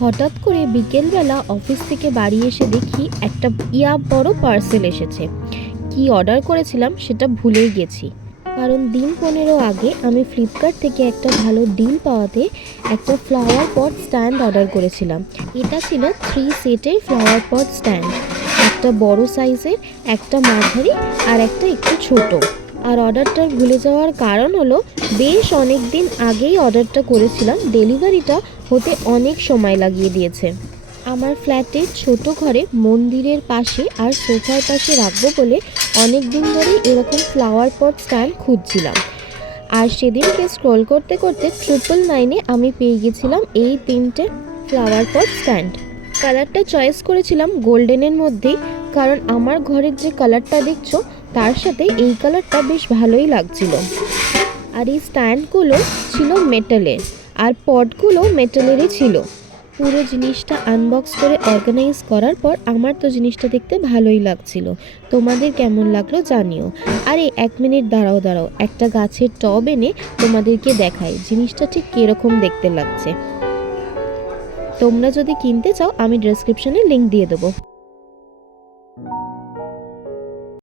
হঠাৎ করে বিকেলবেলা অফিস থেকে বাড়ি এসে দেখি একটা ইয়া বড় পার্সেল এসেছে। কি অর্ডার করেছিলাম সেটা ভুলেই গেছি। কারণ দিন পনেরো আগে আমি ফ্লিপকার্ট থেকে একটা ভালো ডিল পাওয়াতে একটা ফ্লাওয়ার পট স্ট্যান্ড অর্ডার করেছিলাম। এটা ছিল থ্রি সেটের ফ্লাওয়ার পট স্ট্যান্ড। একটা বড় সাইজের, একটা মাঝারি আর একটা একটু ছোট। আর অর্ডারটা ভুলে যাওয়ার কারণ হলো, বেশ অনেক দিন আগেই অর্ডারটা করেছিলাম। ডেলিভারিটা হতে অনেক সময় লাগিয়ে দিয়েছে। আমার ফ্ল্যাটে ছোট ঘরে মন্দিরের পাশে আর সোফার পাশে রাখব বলে অনেক দিন ধরে এরকম ফ্লাওয়ার পট স্ট্যান্ড খুঁজছিলাম। আর সেদিনকে স্ক্রল করতে করতে ট্রিপল নাইনে আমি পেয়ে গেছিলাম এই তিনটে ফ্লাওয়ার পট স্ট্যান্ড কালারটা চয়েস করেছিলাম গোল্ডেনের মধ্যেই, কারণ আমার ঘরের যে কালারটা দেখছ তার সাথে এই কালারটা বেশ ভালোই লাগছিল। আর এই স্ট্যান্ডগুলো ছিল মেটালের আর পটগুলো মেটালেরই ছিল। পুরো জিনিসটা আনবক্স করে অর্গানাইজ করার পর আমার তো জিনিসটা দেখতে ভালোই লাগছিল। তোমাদের কেমন লাগল জানিও। আরে এক মিনিট দাঁড়াও দাঁড়াও, একটা গাছের টব এনে তোমাদেরকে দেখাই, জিনিসটা ঠিক কীরকম দেখতে লাগছে। তোমরা যদি কিনতে চাও, আমি ডেসক্রিপশনে লিংক দিয়ে দেবো।